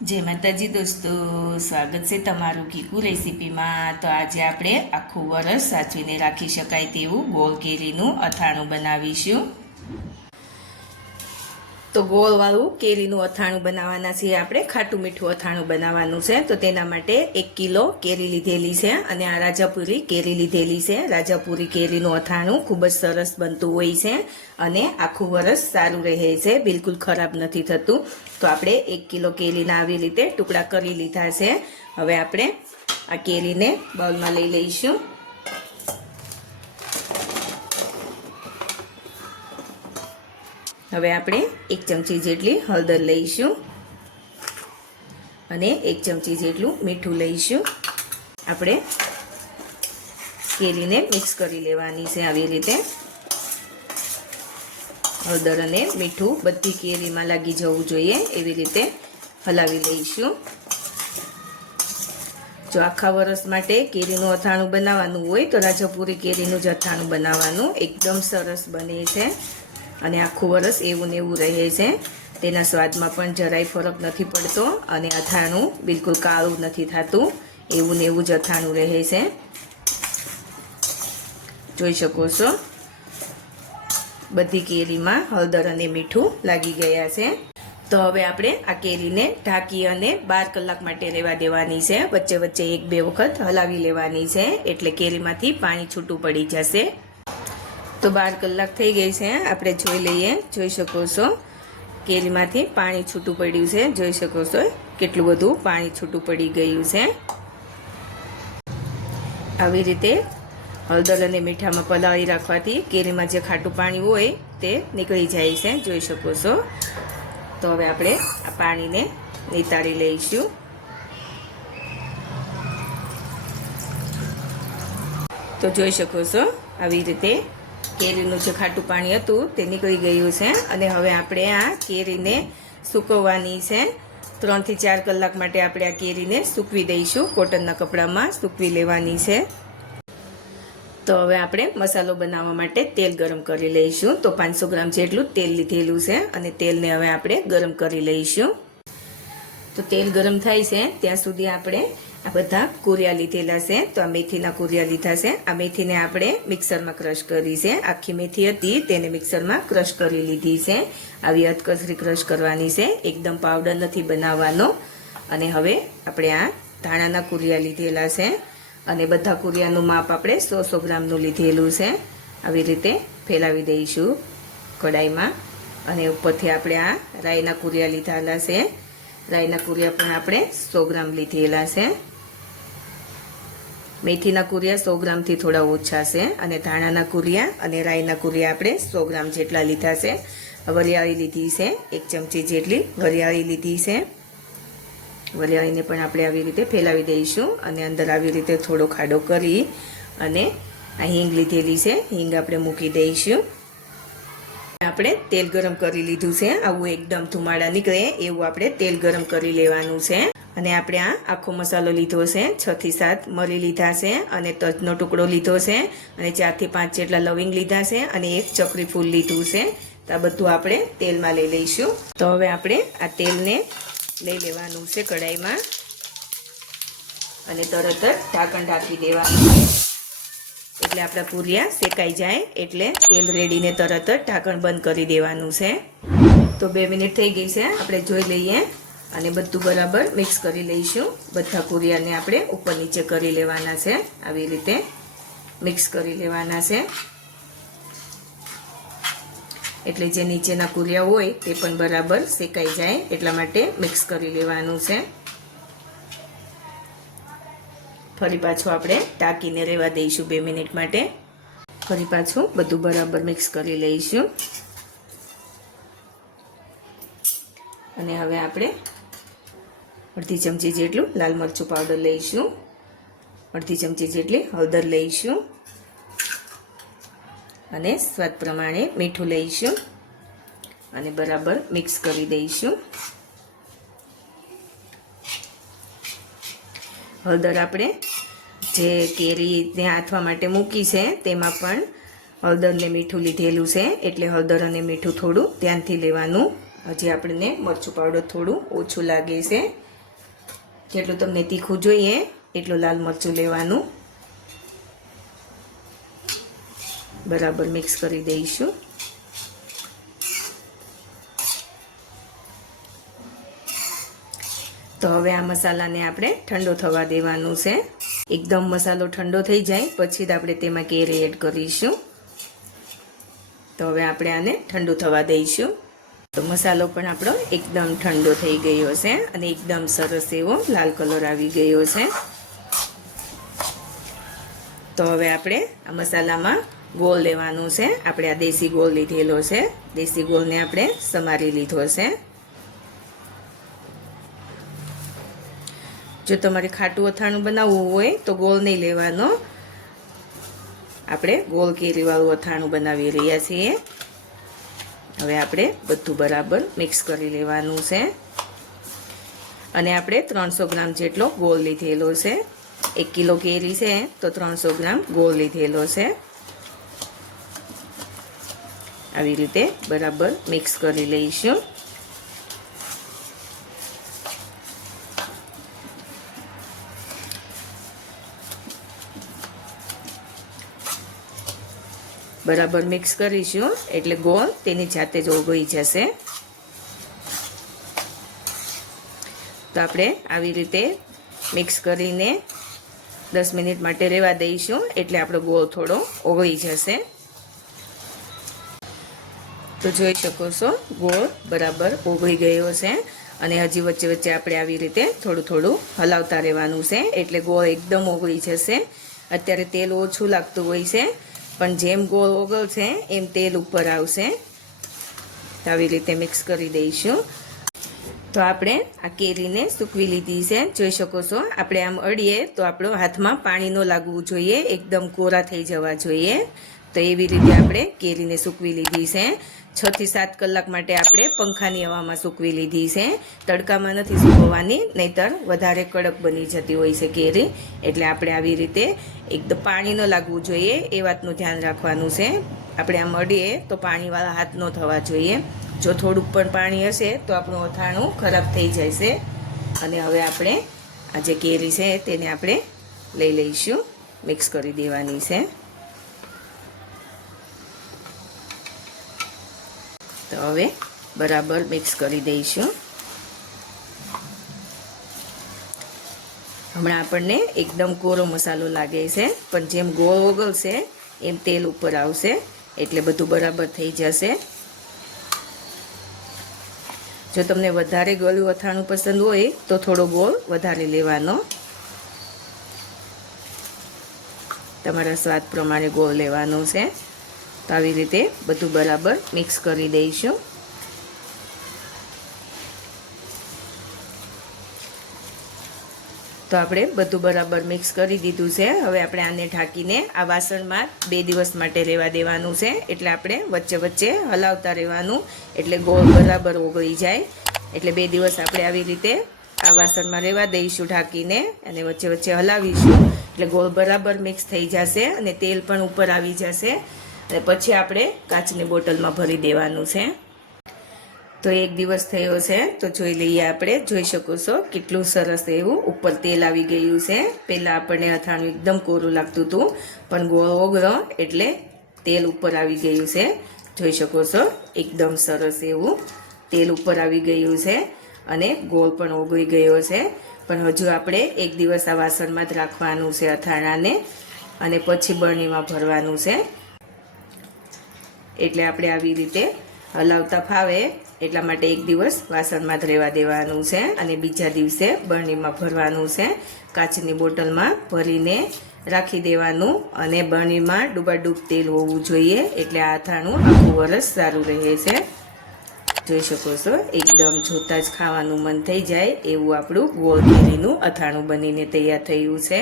જય માતાજી દોસ્તો, સ્વાગત છે તમારું કીકુ રેસીપીમાં। તો આજે આપણે આખું વરસ સાચવીને રાખી શકાય તેવું ગોળ કેરીનું અથાણું બનાવીશું। તો ગોળવાળું કેરીનું અથાણું બનાવવાના છે આપણે। ખાટું મીઠું અથાણું બનાવવાનું છે। તો તેના માટે 1 કિલો કેરી લીધેલી છે અને આ રાજાપુરી કેરી લીધેલી છે। રાજાપુરી કેરીનું અથાણું ખૂબ જ સરસ બનતું હોય છે અને આખું વરસ સારું રહે છે, બિલકુલ ખરાબ નથી થતું। તો આપણે 1 કિલો કેરીના આવી રીતે ટુકડા કરી લીધા છે। હવે આપણે આ કેરીને બાઉલમાં લઈ લઈશું। હવે આપણે 1 ચમચી જેટલી હળદર લઈશું અને 1 ચમચી જેટલું મીઠું લઈશું। આપણે કેરીને મિક્સ કરી લેવાની છે આવી રીતે। હળદર અને મીઠું બધી કેરીમાં લાગી જવું જોઈએ એવી રીતે હલાવી લઈશું। જો આખા વરસ માટે કેરીનું અથાણું બનાવવાનું હોય તો રાજાપુરી કેરીનું જ અથાણું બનાવવાનું, એકદમ સરસ બને છે અને આખું વરસ એવું ને એવું રહે છે। તેના સ્વાદમાં પણ જરાય ફરક નથી પડતો અને અથાણું બિલકુલ કાળું નથી થતું, એવું ને એવું જ અથાણું રહે છે। જોઈ શકો છો બધી કેરીમાં હળદર અને મીઠું લાગી ગયા છે। તો હવે આપણે આ કેરીને ઢાંકી અને 12 કલાક માટે રહેવા દેવાની છે। વચ્ચે વચ્ચે 1-2 વખત હલાવી લેવાની છે એટલે કેરીમાંથી પાણી છૂટું પડી જશે। તો 12 કલાક થઈ ગઈ છે, આપણે જોઈ લઈએ। જોઈ શકો છો કેરીમાંથી પાણી છૂટું પડ્યું છે, જોઈ શકો છો કેટલું બધું પાણી છૂટું પડી ગયું છે। આવી રીતે હળદર અને મીઠામાં પલાળી રાખવાથી કેરીમાં જે ખાટું પાણી હોય તે નીકળી જાય છે, જોઈ શકો છો। તો હવે આપણે આ પાણીને નિતારી લઈશું। તો જોઈ શકો છો આવી રીતે કેરીનું જે ખાટું પાણી હતું તે નીકળી ગયું છે અને હવે આપણે આ કેરીને સૂકવવાની છે। 3 થી 4 કલાક માટે આપણે આ કેરીને સૂકવી દઈશું, કોટનના કપડામાં સૂકવી લેવાની છે। તો હવે આપણે મસાલો બનાવવા માટે તેલ ગરમ કરી લઈશું। તો 500 ગ્રામ જેટલું તેલ લીધેલું છે અને તેલને હવે આપણે ગરમ કરી લઈશું। તો તેલ ગરમ થાય છે ત્યાં સુધી આપણે આ બધા કુરિયા લીધેલા છે। તો આ મેથીના કુરિયા લીધા છે। આ મેથીને આપણે મિક્સરમાં ક્રશ કરી છે, આખી મેથી હતી તેને મિક્સરમાં ક્રશ કરી લીધી છે। આવી અધકચરી ક્રશ કરવાની છે, એકદમ પાવડર નથી બનાવવાનો। અને હવે આપણે આ ધાણાના કુરિયા લીધેલા છે અને બધા કુરિયાનું માપ આપણે 100 ગ્રામનું લીધેલું છે। આવી રીતે ફેલાવી દઈશું કડાઈમાં અને ઉપરથી આપણે આ રાઈના કુરિયા લીધેલા છે। રાઈના કુરિયા પણ આપણે 100 ગ્રામ લીધેલા છે। મેથીના કુરિયા 100 ગ્રામથી થોડા ઓછા છે અને ધાણાના કુરિયા અને રાઈના કુરિયા આપણે 100 ગ્રામ જેટલા લીધા છે। વરિયાળી લીધી છે 1 ચમચી જેટલી વરિયાળી લીધી છે। વરિયાળીને પણ આપણે આવી રીતે ફેલાવી દઈશું અને અંદર આવી રીતે થોડો ખાડો કરી અને આ હિંગ લીધેલી છે, હિંગ આપણે મૂકી દઈશું। આપણે તેલ ગરમ કરી લીધું છે, આવું એકદમ ધુમાડા નીકળે એવું આપણે તેલ ગરમ કરી લેવાનું છે। અને આપણે આ આખો મસાલો લીધો છે, 6 થી 7 મરી લીધા છે અને તજનો ટુકડો લીધો છે અને 4 થી 5 જેટલા લવિંગ લીધા છે અને 1 ચકરી ફૂલ લીધું છે। તો આ બધું આપણે તેલમાં લઈ લઈશું। તો હવે આપણે આ તેલને લઈ લેવાનું છે કડાઈમાં અને તરત જ ઢાંકણ ઢાંકી દેવાનું એટલે આપણા કુરિયા શેકાઈ જાય એટલે તેલ રેડીને તરત જ ઢાંકણ બંધ કરી દેવાનું છે। તો 2 મિનિટ થઈ ગઈ છે, આપણે જોઈ લઈએ અને બધું બરાબર મિક્સ કરી લઈશું। બધા કુરિયાને આપણે ઉપર નીચે કરી લેવાના છે, આવી રીતે મિક્સ કરી લેવાના છે એટલે જે નીચેના કુરિયા હોય તે પણ બરાબર શેકાઈ જાય એટલા માટે મિક્સ કરી લેવાનું છે। ફરી પાછું આપણે ઢાંકીને રહેવા દઈશું 2 મિનિટ માટે। ફરી પાછું બધું બરાબર મિક્સ કરી લઈશું અને હવે આપણે અડધી ચમચી જેટલું લાલ મરચું પાવડર લઈશું, અડધી ચમચી જેટલી હળદર લઈશું અને સ્વાદ પ્રમાણે મીઠું લઈશું અને બરાબર મિક્સ કરી દઈશું। હળદર આપણે જે કેરીને આથવા માટે મૂકી છે તેમાં પણ હળદર ને મીઠું લીધેલું છે એટલે હળદર અને મીઠું થોડું ધ્યાનથી લેવાનું હજી આપણને મરચું પાવડર થોડું ઓછું લાગે છે. જેટલું તમને તીખું જોઈએ એટલું લાલ મરચું લેવાનું. બરાબર મિક્સ કરી દઈશું. તો હવે આ મસાલાને આપણે ઠંડો થવા દેવાનું છે. એકદમ મસાલો ઠંડો થઈ જાય પછી જ આપણે તેમાં કેરી એડ કરીશું. તો હવે આપણે આને ઠંડુ થવા દઈશું. તો મસાલો પણ આપણો એકદમ ઠંડો થઈ ગયો છે અને એકદમ સરસ એવો લાલ કલર આવી ગયો છે. તો હવે આપણે આ મસાલામાં ગોળ લેવાનું છે. આપણે આ દેશી ગોળ લીધેલો છે. દેશી ગોળને આપણે સમારી લીધો છે. જો તમારે ખાટું અથાણું બનાવવું હોય તો ગોળ નહીં લેવાનો. આપણે ગોળ કેરીવાળું અથાણું બનાવી રહ્યા છીએ. હવે આપણે બધું બરાબર મિક્સ કરી લેવાનું છે. અને આપણે 300 ગ્રામ જેટલો ગોળ લીધેલો છે. 1 કિલો કેરી છે તો 300 ગ્રામ ગોળ લીધેલો છે. આવી રીતે બરાબર મિક્સ કરી લઈશું. બરાબર મિક્સ કરીશું એટલે ગોળ તેની જાતે જ ઓગળી જશે. તો આપણે આવી રીતે મિક્સ કરીને 10 મિનિટ માટે રહેવા દઈશું એટલે આપણો ગોળ થોડો ઓગળી જશે. તો જોઈ શકો છો ગોળ બરાબર ઓગળી ગયો છે અને હજી વચ્ચે વચ્ચે આપણે આવી રીતે થોડું થોડું હલાવતા રહેવાનું છે એટલે ગોળ એકદમ ઓગળી જશે. અત્યારે તેલ ઓછું લાગતું હોય છે પણ જેમ ગોળ ઓગળશે એમ તેલ ઉપર આવશે. તો આવી રીતે મિક્સ કરી દઈશું. તો આપણે આ કેરીને સૂકવી લીધી છે. જોઈ શકો છો આપણે આમ અડીએ તો આપણો હાથમાં પાણી ન લાગવું જોઈએ, એકદમ કોરા થઈ જવા જોઈએ. તો એવી રીતે આપણે કેરીને સૂકવી લીધી છે. 6 થી 7 કલાક માટે આપણે પંખાની હવામાં સૂકવી લીધી છે. તડકામાં નથી સૂકવવાની, નહીતર વધારે કડક બની જતી હોય છે કેરી. એટલે આપણે આવી રીતે એકદમ પાણી ન લાગવું જોઈએ એ વાતનું ધ્યાન રાખવાનું છે. આપણે આમ અડીએ તો પાણીવાળા હાથ ન થવા જોઈએ. જો થોડુંક પણ પાણી હશે તો આપણું અથાણું ખરાબ થઈ જશે. અને હવે આપણે આ જે કેરી છે તેને આપણે લઈ લઈશું. મિક્સ કરી દેવાની છે. તો હવે બરાબર મિક્સ કરી દઈશું. હમણાં આપણને એકદમ કોરો મસાલો લાગે છે પણ જેમ ગોળ ઓગળશે એમ તેલ ઉપર આવશે એટલે બધું બરાબર થઈ જશે. જો તમને વધારે ગળ્યું અથાણું પસંદ હોય તો થોડો ગોળ વધારે લેવાનો. તમારા સ્વાદ પ્રમાણે ગોળ લેવાનો છે. તો આવી રીતે બધું બરાબર મિક્સ કરી દઈશું. તો આપણે બધું બરાબર મિક્સ કરી દીધું છે. હવે આપણે આને ઢાંકીને આ વાસણમાં 2 દિવસ માટે રહેવા દેવાનું છે. એટલે આપણે વચ્ચે વચ્ચે હલાવતા રહેવાનું એટલે ગોળ બરાબર ઓગળી જાય. એટલે 2 દિવસ આપણે આવી રીતે આ વાસણમાં રહેવા દઈશું ઢાંકીને અને વચ્ચે વચ્ચે હલાવીશું એટલે ગોળ બરાબર મિક્સ થઈ જશે અને તેલ પણ ઉપર આવી જશે. અને પછી આપણે કાચની બોટલમાં ભરી દેવાનું છે. તો 1 દિવસ થયો છે તો જોઈ લઈએ આપણે. જોઈ શકો છો કેટલું સરસ એવું ઉપર તેલ આવી ગયું છે. પહેલાં આપણને અથાણું એકદમ કોરું લાગતું હતું પણ ગોળ ઓગળો એટલે તેલ ઉપર આવી ગયું છે. જોઈ શકો છો એકદમ સરસ એવું તેલ ઉપર આવી ગયું છે અને ગોળ પણ ઓગળી ગયો છે. પણ હજુ આપણે 1 દિવસ આ વાસણમાં જ રાખવાનું છે અથાણાને અને પછી બરણીમાં ભરવાનું છે. એટલે આપણે આવી રીતે હલાવતા ફાવે એટલા માટે 1 દિવસ વાસણમાં જ રહેવા દેવાનું છે અને બીજા દિવસે બરણીમાં ભરવાનું છે. કાચની બોટલમાં ભરીને રાખી દેવાનું અને બરણીમાં ડૂબાડૂબ તેલ હોવું જોઈએ એટલે આ અથાણું આખું વરસ સારું રહે છે. જોઈ શકો છો એકદમ જોતાં જ ખાવાનું મન થઈ જાય એવું આપણું ગોળ કેરીનું અથાણું બનીને તૈયાર થયું છે.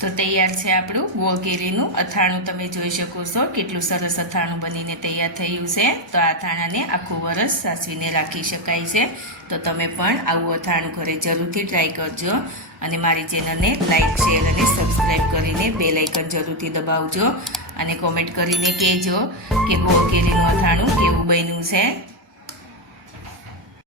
તો તૈયાર છે આપણું ગોળ કેરીનું અથાણું. તમે જોઈ શકો છો કેટલું સરસ અથાણું બનીને તૈયાર થયું છે. તો આ અથાણાને આખું વરસ સાચવીને રાખી શકાય છે. તો તમે પણ આવું અથાણું ઘરે જરૂરથી ટ્રાય કરજો અને મારી ચેનલને લાઇક, શેર અને સબસ્ક્રાઈબ કરીને બેલ આઇકન જરૂરથી દબાવજો અને કોમેન્ટ કરીને કહેજો કે ગોળ કેરીનું અથાણું કેવું બન્યું છે.